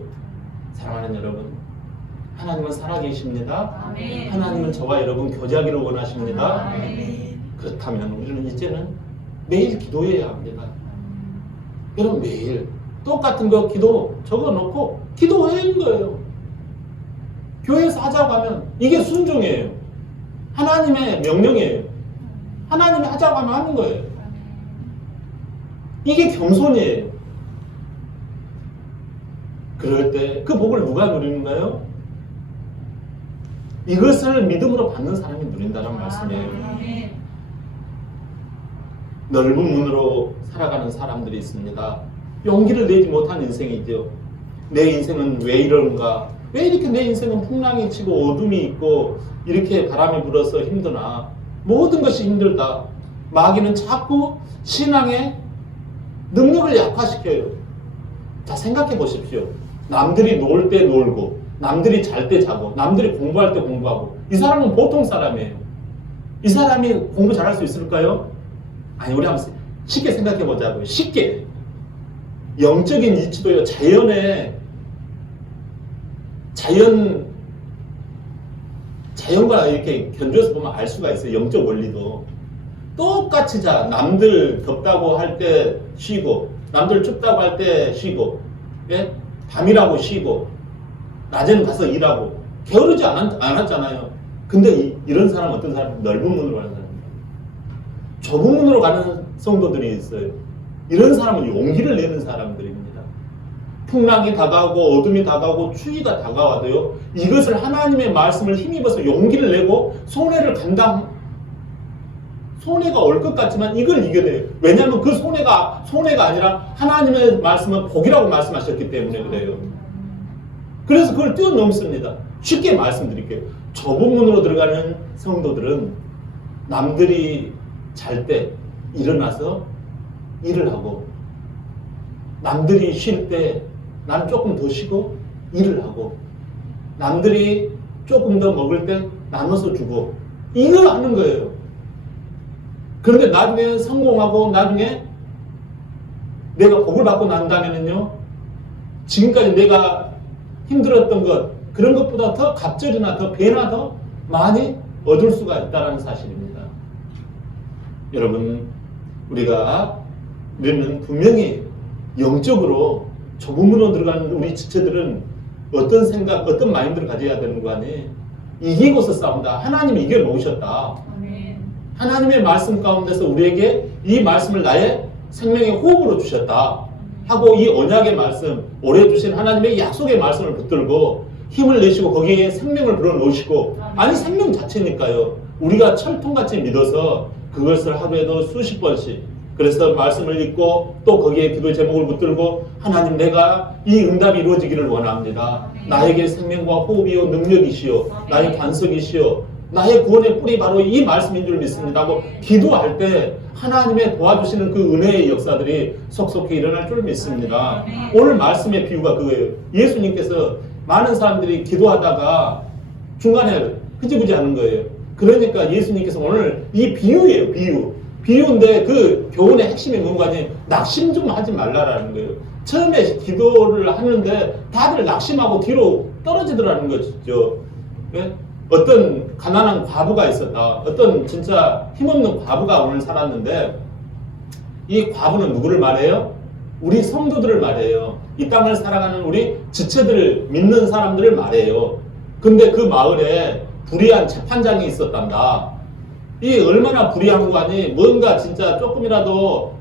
사랑하는 여러분, 하나님은 살아계십니다. 아멘. 하나님은 저와 여러분 교제하기를 원하십니다. 아멘. 그렇다면 우리는 이제는 매일 기도해야 합니다. 여러분 매일 똑같은 거 기도 적어놓고 기도하는 거예요. 교회에서 하자고 하면 이게 순종이에요. 하나님의 명령이에요. 하나님이 하자고 하면 하는 거예요. 이게 겸손이에요. 그럴 때 그 복을 누가 누리는가요? 이것을 믿음으로 받는 사람이 누린다는 말씀이에요. 아멘. 넓은 문으로 살아가는 사람들이 있습니다. 용기를 내지 못한 인생이죠. 내 인생은 왜 이러는가? 왜 이렇게 내 인생은 풍랑이 치고 어둠이 있고 이렇게 바람이 불어서 힘드나? 모든 것이 힘들다. 마귀는 자꾸 신앙의 능력을 약화시켜요. 자, 생각해 보십시오. 남들이 놀 때 놀고, 남들이 잘 때 자고, 남들이 공부할 때 공부하고, 이 사람은 보통 사람이에요. 이 사람이 공부 잘할 수 있을까요? 아니, 우리 한번 쉽게 생각해 보자고요. 쉽게. 영적인 이치도요, 자연과 이렇게 견주어서 보면 알 수가 있어요. 영적 원리도. 똑같이 자, 남들 덥다고 할 때 쉬고, 남들 춥다고 할 때 쉬고, 예? 밤이라고 쉬고, 낮에는 가서 일하고, 게으르지 않았잖아요. 근데 이런 사람은 어떤 사람? 넓은 문으로 가는 사람입니다. 좁은 문으로 가는 성도들이 있어요. 이런 사람은 용기를 내는 사람들입니다. 풍랑이 다가오고, 어둠이 다가오고, 추위가 다가와도요, 이것을 하나님의 말씀을 힘입어서 용기를 내고, 손해가 올 것 같지만 이걸 이겨내요. 왜냐하면 그 손해가 아니라 하나님의 말씀은 복이라고 말씀하셨기 때문에 그래요. 그래서 그걸 뛰어넘습니다. 쉽게 말씀드릴게요. 좁은 문으로 들어가는 성도들은 남들이 잘 때 일어나서 일을 하고, 남들이 쉴 때 난 조금 더 쉬고 일을 하고, 남들이 조금 더 먹을 때 나눠서 주고, 이걸 하는 거예요. 그런데 나중에 성공하고 나중에 내가 복을 받고 난 다음에는요, 지금까지 내가 힘들었던 것, 그런 것보다 더 갑절이나 더 배나 더 많이 얻을 수가 있다는 사실입니다. 여러분, 우리는 분명히 영적으로 좁은 문으로 들어가는 우리 지체들은 어떤 생각, 어떤 마인드를 가져야 되는 거 아니에요? 이기고서 싸운다. 하나님이 이겨놓으셨다. 하나님의 말씀 가운데서 우리에게 이 말씀을 나의 생명의 호흡으로 주셨다 하고, 이 언약의 말씀, 오래 주신 하나님의 약속의 말씀을 붙들고 힘을 내시고 거기에 생명을 불어넣으시고, 아니 생명 자체니까요. 우리가 철통같이 믿어서 그것을 하루에도 수십 번씩, 그래서 말씀을 읽고 또 거기에 기도 제목을 붙들고, 하나님 내가 이 응답이 이루어지기를 원합니다. 나에게 생명과 호흡이요 능력이시요 나의 반석이시요 나의 구원의 뿌리 바로 이 말씀인 줄 믿습니다 하고 기도할 때 하나님의 도와주시는 그 은혜의 역사들이 속속히 일어날 줄 믿습니다. 오늘 말씀의 비유가 그거예요. 예수님께서 많은 사람들이 기도하다가 중간에 흐지부지 하는 거예요. 그러니까 예수님께서 오늘 이 비유예요. 비유인데 그 교훈의 핵심이 뭔가 하니 낙심 좀 하지 말라라는 거예요. 처음에 기도를 하는데 다들 낙심하고 뒤로 떨어지더라는 거죠. 네? 어떤 가난한 과부가 있었다. 어떤 진짜 힘없는 과부가 오늘 살았는데, 이 과부는 누구를 말해요? 우리 성도들을 말해요. 이 땅을 살아가는 우리 지체들을 믿는 사람들을 말해요. 근데 그 마을에 불의한 재판장이 있었단다. 이 얼마나 불의한 거 아니? 뭔가 진짜 조금이라도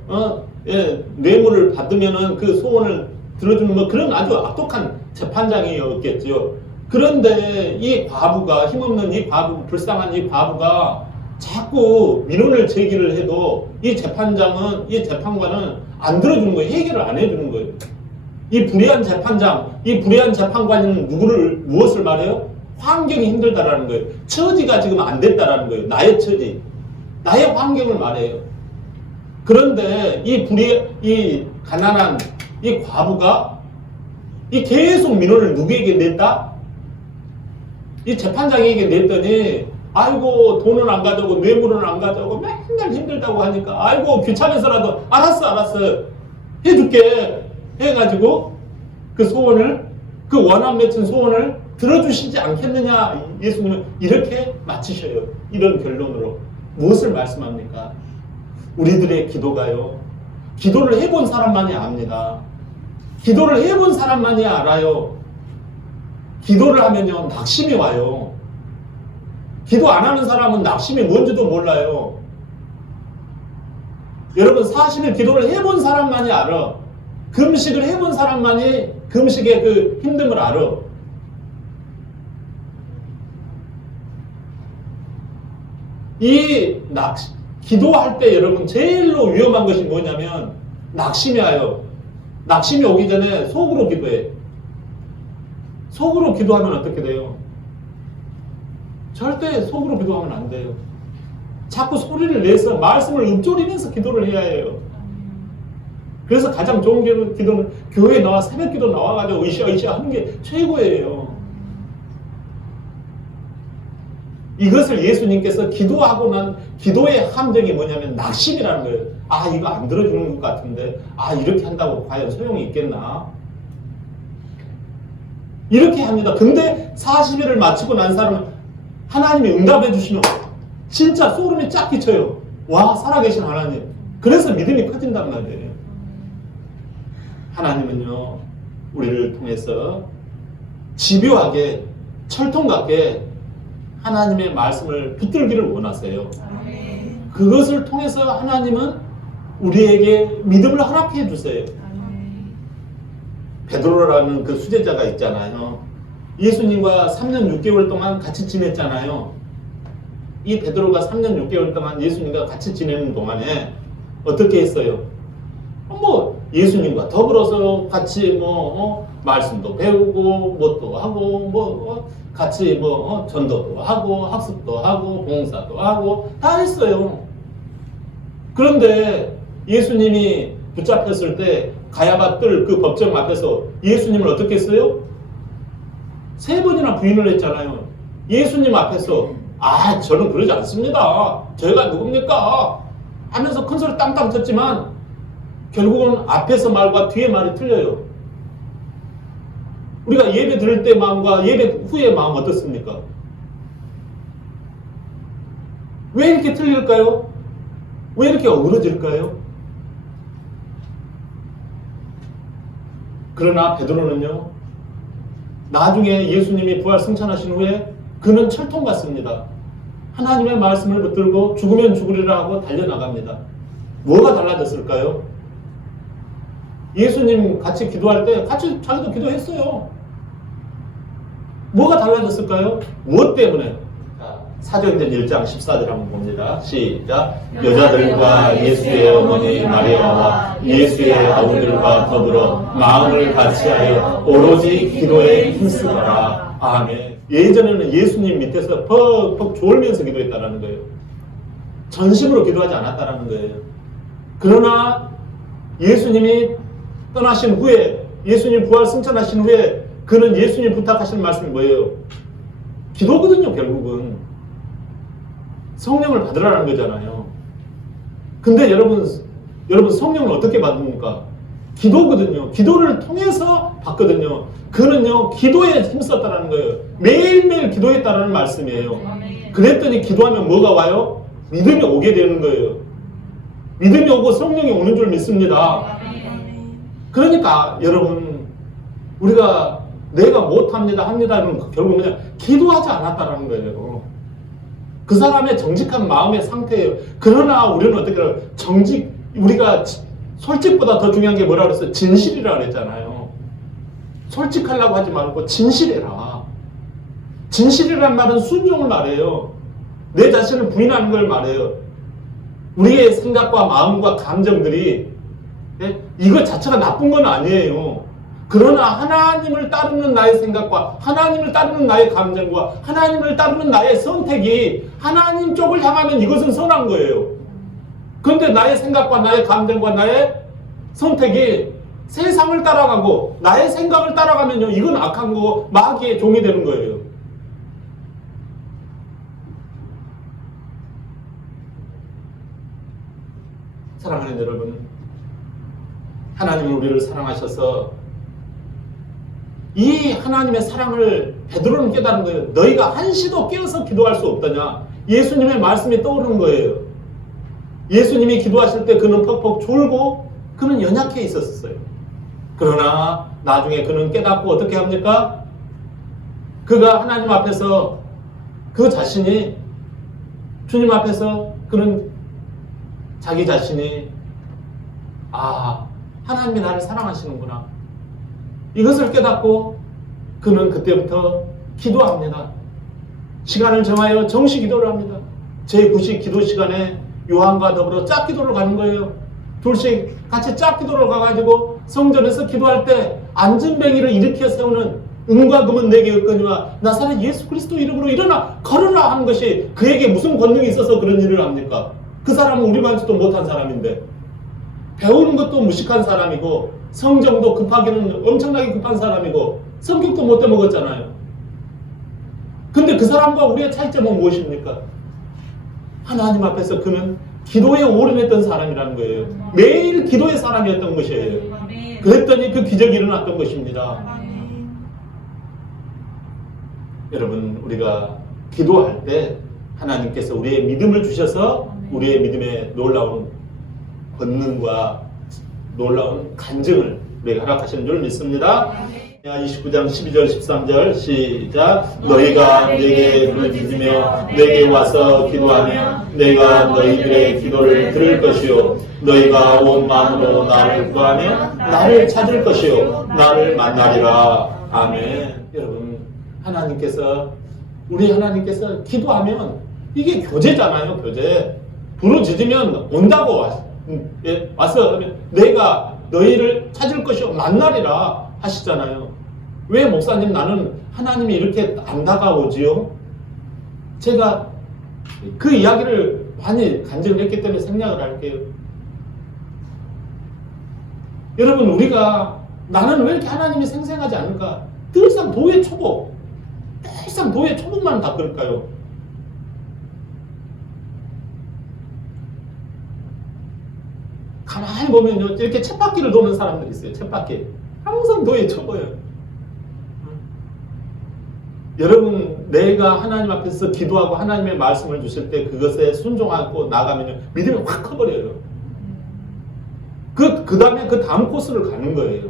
뇌물을 받으면은 그 소원을 들어주는 뭐 그런 아주 악독한 재판장이었겠죠. 그런데 이 과부가, 힘없는 이 과부, 불쌍한 이 과부가 자꾸 민원을 제기를 해도 이 재판관은 안 들어주는 거예요. 해결을 안 해주는 거예요. 이 불의한 재판관은 무엇을 말해요? 환경이 힘들다라는 거예요. 처지가 지금 안 됐다라는 거예요. 나의 처지, 나의 환경을 말해요. 그런데 이 가난한 이 과부가 이 계속 민원을 누구에게 냈다? 이 재판장에게 냈더니 아이고 돈은 안 가져오고 뇌물은 안 가져오고 맨날 힘들다고 하니까 아이고 귀찮아서라도 알았어 해줄게 해가지고 그 소원을 그 원한 맺힌 소원을 들어주시지 않겠느냐. 예수님은 이렇게 마치셔요. 이런 결론으로 무엇을 말씀합니까? 우리들의 기도가요, 기도를 해본 사람만이 압니다. 기도를 해본 사람만이 알아요. 기도를 하면요 낙심이 와요. 기도 안 하는 사람은 낙심이 뭔지도 몰라요. 여러분 40일 기도를 해본 사람만이 알아. 금식을 해본 사람만이 금식의 그 힘듦을 알아. 기도할 때 여러분 제일로 위험한 것이 뭐냐면 낙심이 와요. 낙심이 오기 전에 속으로 기도해. 속으로 기도하면 어떻게 돼요? 절대 속으로 기도하면 안 돼요. 자꾸 소리를 내서 말씀을 읊조리면서 기도를 해야 해요. 그래서 가장 좋은 기도는 교회에 나와 새벽 기도 나와가지고 으쌰으쌰 하는 게 최고예요. 이것을 예수님께서 기도하고 난 기도의 함정이 뭐냐면 낙심이라는 거예요. 아 이거 안 들어주는 것 같은데 아 이렇게 한다고 과연 소용이 있겠나? 이렇게 합니다. 근데 40일을 마치고 난 사람은 하나님이 응답해 주시면 진짜 소름이 쫙 끼쳐요. 와 살아계신 하나님. 그래서 믿음이 커진단 말이에요. 하나님은요 우리를 통해서 집요하게 철통 같게 하나님의 말씀을 붙들기를 원하세요. 그것을 통해서 하나님은 우리에게 믿음을 허락해 주세요. 베드로라는 그 수제자가 있잖아요. 예수님과 3년 6개월 동안 같이 지냈잖아요. 이 베드로가 3년 6개월 동안 예수님과 같이 지내는 동안에 어떻게 했어요? 예수님과 더불어서 같이 말씀도 배우고 뭣도 하고 같이 전도도 하고 학습도 하고 봉사도 하고 다 했어요. 그런데 예수님이 붙잡혔을 때 가야바 뜰 그 법정 앞에서 예수님을 어떻게 했어요? 3번이나 부인을 했잖아요. 예수님 앞에서 저는 그러지 않습니다. 저희가 누굽니까? 하면서 큰 소리 땅땅 쳤지만 결국은 앞에서 말과 뒤에 말이 틀려요. 우리가 예배 드릴 때 마음과 예배 후의 마음 어떻습니까? 왜 이렇게 틀릴까요? 왜 이렇게 어그러질까요? 그러나 베드로는요, 나중에 예수님이 부활 승천하신 후에 그는 철통 같습니다. 하나님의 말씀을 붙들고 죽으면 죽으리라 하고 달려나갑니다. 뭐가 달라졌을까요? 예수님 같이 기도할 때 같이 자기도 기도했어요. 뭐가 달라졌을까요? 무엇 때문에? 사도행전 1장 14절 한번 봅니다. 시작. 여자들과 예수의 어머니 마리아와 예수의 아우들과 더불어 마음을 같이하여 오로지 기도에 힘쓰더라. 아멘. 예전에는 예수님 밑에서 퍽퍽 졸면서 기도했다는 거예요. 전심으로 기도하지 않았다는 거예요. 그러나 예수님이 떠나신 후에, 예수님 부활 승천하신 후에 그는 예수님 부탁하신 말씀이 뭐예요? 기도거든요. 결국은 성령을 받으라는 거잖아요. 근데 여러분 성령을 어떻게 받습니까? 기도거든요. 기도를 통해서 받거든요. 그는요 기도에 힘썼다는 거예요. 매일매일 기도했다는 말씀이에요. 그랬더니 기도하면 뭐가 와요? 믿음이 오게 되는 거예요. 믿음이 오고 성령이 오는 줄 믿습니다. 그러니까 여러분 우리가 내가 못합니다 합니다는 결국 뭐냐? 기도하지 않았다는 거예요. 그 사람의 정직한 마음의 상태예요. 그러나 우리는 어떻게 해요? 우리가 솔직보다 더 중요한 게 뭐라 그랬어요? 진실이라 그랬잖아요. 솔직하려고 하지 말고 진실해라. 진실이란 말은 순종을 말해요. 내 자신을 부인하는 걸 말해요. 우리의 생각과 마음과 감정들이 이거 자체가 나쁜 건 아니에요. 그러나 하나님을 따르는 나의 생각과 하나님을 따르는 나의 감정과 하나님을 따르는 나의 선택이 하나님 쪽을 향하면 이것은 선한 거예요. 그런데 나의 생각과 나의 감정과 나의 선택이 세상을 따라가고 나의 생각을 따라가면요 이건 악한 거고 마귀의 종이 되는 거예요. 사랑하는 여러분, 하나님은 우리를 사랑하셔서 이 하나님의 사랑을 베드로는 깨달은 거예요. 너희가 한시도 깨어서 기도할 수 없더냐. 예수님의 말씀이 떠오르는 거예요. 예수님이 기도하실 때 그는 퍽퍽 졸고 그는 연약해 있었어요. 그러나 나중에 그는 깨닫고 어떻게 합니까? 그가 하나님 앞에서 그 자신이 주님 앞에서 그는 자기 자신이 하나님이 나를 사랑하시는구나. 이것을 깨닫고 그는 그때부터 기도합니다. 시간을 정하여 정시 기도를 합니다. 제9시 기도 시간에 요한과 더불어 짝기도를 가는 거예요. 둘씩 같이 짝기도를 가가지고 성전에서 기도할 때 안전뱅이를 일으켜 세우는 은과 금은 내게 없거니와 나사렛 예수 그리스도 이름으로 일어나 걸으라 하는 것이 그에게 무슨 권능이 있어서 그런 일을 합니까? 그 사람은 우리만지도 못한 사람인데 배우는 것도 무식한 사람이고 성정도 급하기는 엄청나게 급한 사람이고 성격도 못 빼먹었잖아요. 근데 그 사람과 우리의 차이점은 무엇입니까? 하나님 앞에서 그는 기도에 올인했던 사람이라는 거예요. 매일 기도의 사람이었던 것이에요. 그랬더니 그 기적이 일어났던 것입니다. 여러분, 우리가 기도할 때 하나님께서 우리의 믿음을 주셔서 우리의 믿음에 놀라운 권능과 놀라운 간증을 우리에게 허락하시는 줄 믿습니다. 29장 12절 13절 시작. 너희가 내게 부르짖으며 내게 와서 기도하면 내가 너희들의 기도를 들을 것이요 너희가 온 마음으로 나를 구하면 나를 찾을 것이요 나를 만나리라. 아멘. 여러분, 우리 하나님께서 기도하면 이게 교제잖아요. 교제. 부르짖으면 온다고 와서 하면 내가 너희를 찾을 것이요 만나리라 하시잖아요. 왜 목사님 나는 하나님이 이렇게 안 다가오지요? 제가 그 이야기를 많이 간증을 했기 때문에 생략을 할게요. 여러분, 우리가 나는 왜 이렇게 하나님이 생생하지 않을까? 늘상 도의 초복만 다 그럴까요? 가만히 보면요, 이렇게 쳇바퀴를 도는 사람들이 있어요. 쳇바퀴. 항상 도에 초보예요. 여러분, 내가 하나님 앞에서 기도하고 하나님의 말씀을 주실 때 그것에 순종하고 나가면 믿음이 확 커버려요. 그 다음에 그 다음 코스를 가는 거예요.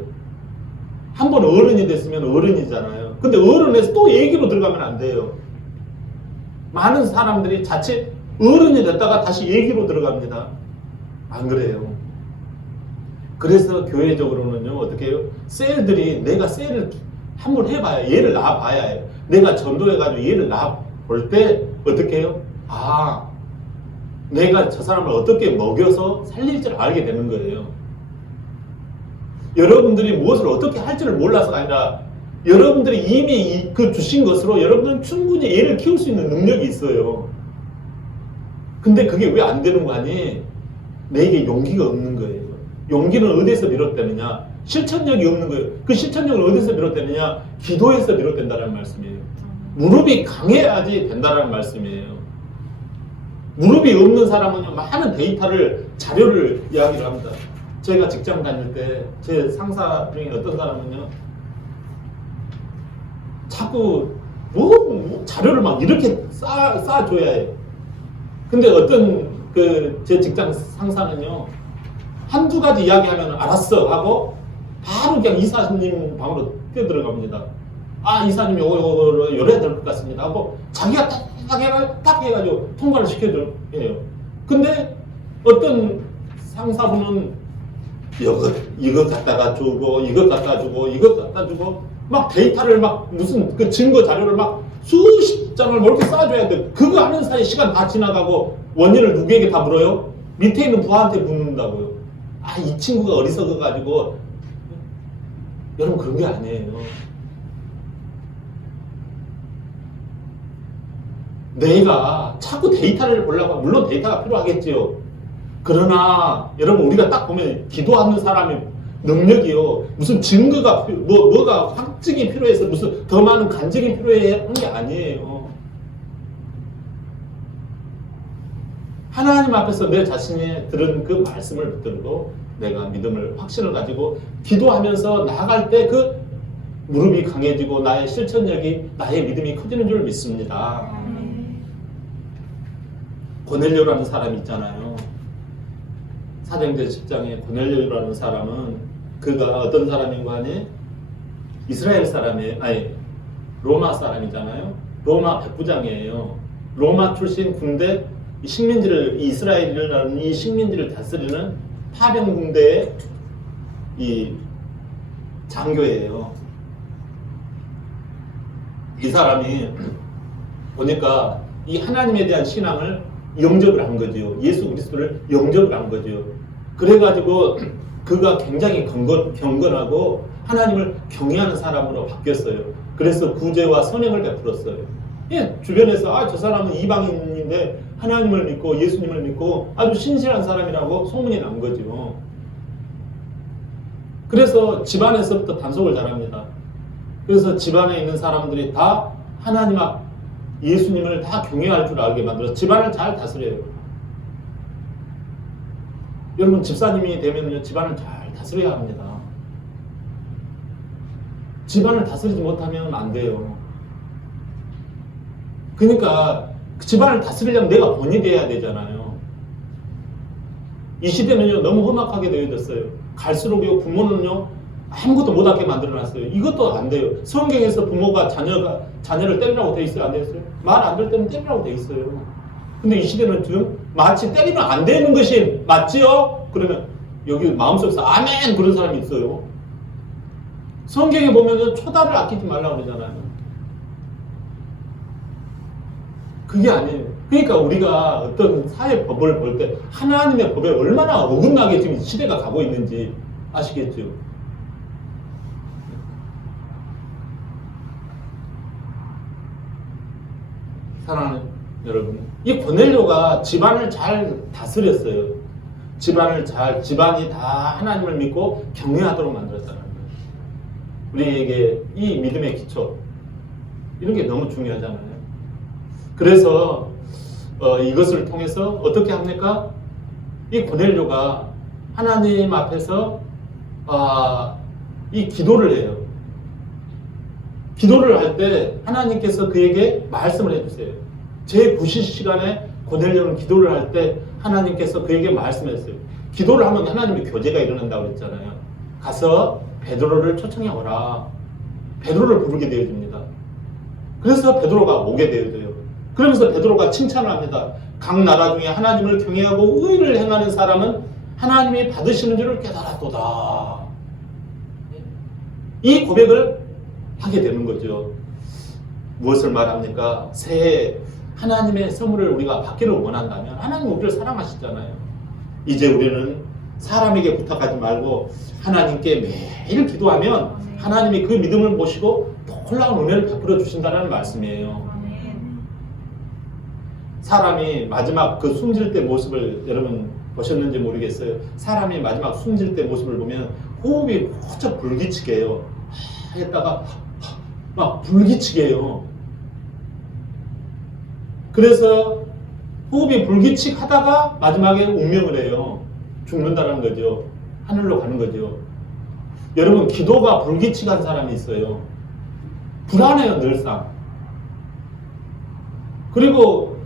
한번 어른이 됐으면 어른이잖아요. 근데 어른에서 또 얘기로 들어가면 안 돼요. 많은 사람들이 자칫 어른이 됐다가 다시 얘기로 들어갑니다. 안 그래요. 그래서 교회적으로는요, 어떻게 해요? 셀들이 내가 셀을 한번 해봐야, 얘를 낳아봐야 해요. 내가 전도해가지고 얘를 낳아볼 때 어떻게 해요? 내가 저 사람을 어떻게 먹여서 살릴 줄 알게 되는 거예요. 여러분들이 무엇을 어떻게 할 줄을 몰라서가 아니라 여러분들이 이미 그 주신 것으로 여러분들은 충분히 얘를 키울 수 있는 능력이 있어요. 근데 그게 왜 안 되는 거 아니? 내게 용기가 없는 거예요. 용기는 어디에서 비롯되느냐? 실천력이 없는 거예요. 그 실천력을 어디서 비롯되느냐? 기도에서 비롯된다는 말씀이에요. 무릎이 강해야지 된다는 말씀이에요. 무릎이 없는 사람은요, 많은 데이터를, 자료를 이야기를 합니다. 제가 직장 다닐 때 제 상사 중에 어떤 사람은요, 자꾸 자료를 막 이렇게 쌓아줘야 해요. 근데 어떤 제 직장 상사는요, 한두 가지 이야기하면 알았어 하고 바로 그냥 이사님 방으로 뛰어들어갑니다. 이사님이 열어야 될 것 같습니다 하고 자기가 딱 해가지고 통과를 시켜줘요. 근데 어떤 상사분은 이거 갖다가 주고 이거 갖다 주고 이거 갖다 주고 막 데이터를 막 무슨 그 증거 자료를 막 수십 장을 이렇게 쌓아줘야 돼. 그거 하는 사이에 시간 다 지나가고 원인을 누구에게 다 물어요? 밑에 있는 부하한테 묻는다고요. 이 친구가 어리석어가지고. 여러분, 그런 게 아니에요. 내가 자꾸 데이터를 보려고, 물론 데이터가 필요하겠지요. 그러나 여러분, 우리가 딱 보면 기도하는 사람의 능력이요, 무슨 증거가 뭐가 확증이 필요해서 무슨 더 많은 간증이 필요해 하는 게 아니에요. 하나님 앞에서 내 자신이 들은 그 말씀을 붙들고 내가 믿음을 확신을 가지고 기도하면서 나아갈 때 그 무릎이 강해지고 나의 실천력이 나의 믿음이 커지는 줄 믿습니다. 고넬료라는 사람이 있잖아요. 사도행전 10장에 고넬료라는 사람은 그가 어떤 사람인가 하니 이스라엘 사람이 아니 로마 사람이잖아요. 로마 백부장이에요. 로마 출신 군대 식민지를 이스라엘이라는 이 식민지를 다스리는 파병 군대의 이 장교예요. 이 사람이 보니까 이 하나님에 대한 신앙을 영접을 한 거죠. 예수 그리스도를 영접을 한 거죠. 그래가지고 그가 굉장히 경건하고 하나님을 경외하는 사람으로 바뀌었어요. 그래서 구제와 선행을 베풀었어요. 예, 주변에서 저 사람은 이방인인데 하나님을 믿고 예수님을 믿고 아주 신실한 사람이라고 소문이 난 거죠. 그래서 집안에서부터 단속을 잘합니다. 그래서 집안에 있는 사람들이 다 하나님 앞 예수님을 다 경외할 줄 알게 만들어서 집안을 잘 다스려요. 여러분 집사님이 되면요 집안을 잘 다스려야 합니다. 집안을 다스리지 못하면 안 돼요. 그러니까 집안을 다스리려면 내가 본이 돼야 되잖아요. 이 시대는요 너무 험악하게 되어졌어요. 갈수록요 부모는요 아무것도 못하게 만들어놨어요. 이것도 안 돼요. 성경에서 부모가 자녀를 때리라고 돼 있어요? 안 돼 있어요? 말 안 들 때는 때리라고 돼 있어요. 근데 이 시대는 지금 마치 때리면 안 되는 것이 맞지요? 그러면 여기 마음속에서 아멘 그런 사람이 있어요. 성경에 보면 초다를 아끼지 말라고 그러잖아요. 그게 아니에요. 그러니까 우리가 어떤 사회 법을 볼 때 하나님의 법에 얼마나 어긋나게 지금 시대가 가고 있는지 아시겠죠? 사랑하는 여러분, 이 고넬료가 집안을 잘 다스렸어요. 집안이 다 하나님을 믿고 경외하도록 만들었다는 거예요. 우리에게 이 믿음의 기초, 이런 게 너무 중요하잖아요. 그래서 이것을 통해서 어떻게 합니까? 이 고넬료가 하나님 앞에서 이 기도를 해요. 기도를 할 때 하나님께서 그에게 말씀을 해주세요. 제 9시간에 고넬료는 기도를 할 때 하나님께서 그에게 말씀했어요. 기도를 하면 하나님의 교제가 일어난다고 그랬잖아요. 가서 베드로를 초청해 오라. 베드로를 부르게 되어집니다. 그래서 베드로가 오게 되어져요. 그러면서 베드로가 칭찬을 합니다. 각 나라 중에 하나님을 경외하고 의를 행하는 사람은 하나님이 받으시는 줄을 깨달았도다. 이 고백을 하게 되는 거죠. 무엇을 말합니까? 새해 하나님의 선물을 우리가 받기를 원한다면 하나님 우리를 사랑하시잖아요. 이제 우리는 사람에게 부탁하지 말고 하나님께 매일 기도하면 하나님이 그 믿음을 보시고 놀라운 은혜를 베풀어 주신다는 말씀이에요. 사람이 마지막 그 숨질 때 모습을 여러분 보셨는지 모르겠어요. 사람이 마지막 숨질 때 모습을 보면 호흡이 무척 불규칙해 해요. 했다가 막 불규칙해 해요. 그래서 호흡이 불규칙하다가 마지막에 운명을 해요. 죽는다는 거죠. 하늘로 가는 거죠. 여러분 기도가 불규칙한 사람이 있어요. 불안해요 늘상. 그리고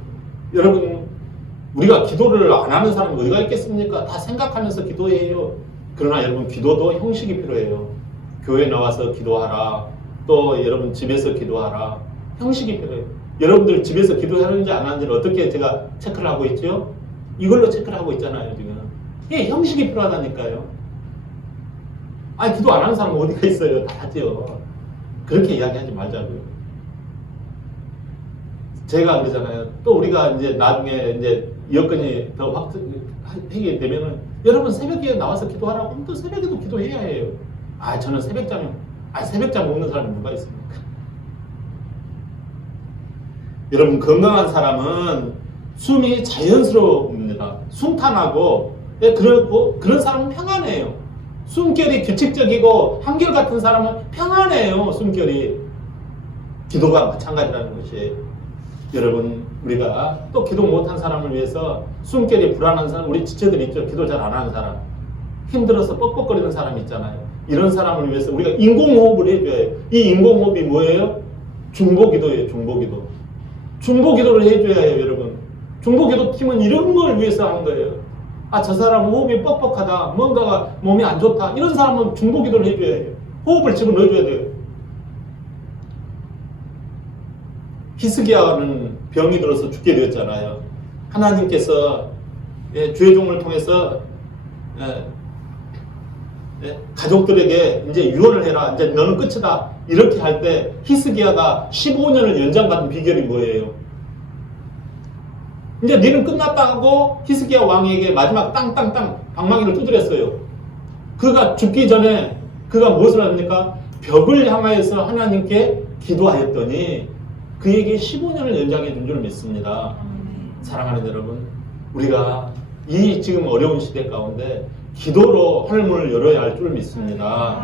여러분 우리가 기도를 안 하는 사람이 어디가 있겠습니까? 다 생각하면서 기도해요. 그러나 여러분 기도도 형식이 필요해요. 교회 나와서 기도하라. 또 여러분 집에서 기도하라. 형식이 필요해요. 여러분들 집에서 기도하는지 안 하는지를 어떻게 제가 체크를 하고 있죠? 이걸로 체크를 하고 있잖아요 지금. 이게 형식이 필요하다니까요. 아니 기도 안 하는 사람은 어디가 있어요? 다 하죠. 그렇게 이야기하지 말자고요. 제가 그러잖아요. 또 우리가 이제 나중에 이제 여건이 더 확정하게 되면은 여러분 새벽에 나와서 기도하라고 하면 또 새벽에도 기도해야 해요. 저는 새벽잠 없는 사람이 누가 있습니까? 여러분 건강한 사람은 숨이 자연스러웁니다. 순탄하고 그렇고 그런 사람은 평안해요. 숨결이 규칙적이고 한결같은 사람은 평안해요. 숨결이. 기도가 마찬가지라는 것이. 여러분, 우리가 또 기도 못한 사람을 위해서 숨결이 불안한 사람, 우리 지체들 있죠. 기도 잘 안 하는 사람, 힘들어서 뻑뻑거리는 사람 있잖아요. 이런 사람을 위해서 우리가 인공호흡을 해줘야 해요. 이 인공호흡이 뭐예요? 중보기도예요. 중보기도. 중보기도를 해줘야 해요, 여러분. 중보기도 팀은 이런 걸 위해서 하는 거예요. 아, 저 사람 호흡이 뻑뻑하다, 뭔가가 몸이 안 좋다, 이런 사람은 중보기도를 해줘야 해요. 호흡을 집어넣어줘야 돼요. 히스기야는 병이 들어서 죽게 되었잖아요. 하나님께서 주의 종을 통해서 가족들에게 이제 유언을 해라, 이제 너는 끝이다, 이렇게 할 때 히스기야가 15년을 연장받은 비결이 뭐예요? 이제 너는 끝났다 하고 히스기야 왕에게 마지막 땅땅땅 방망이를 두드렸어요. 그가 죽기 전에 그가 무엇을 합니까? 벽을 향하여서 하나님께 기도하였더니 그에게 15년을 연장해 준 줄 믿습니다. 사랑하는 여러분, 우리가 이 지금 어려운 시대 가운데 기도로 하늘 문을 열어야 할 줄 믿습니다.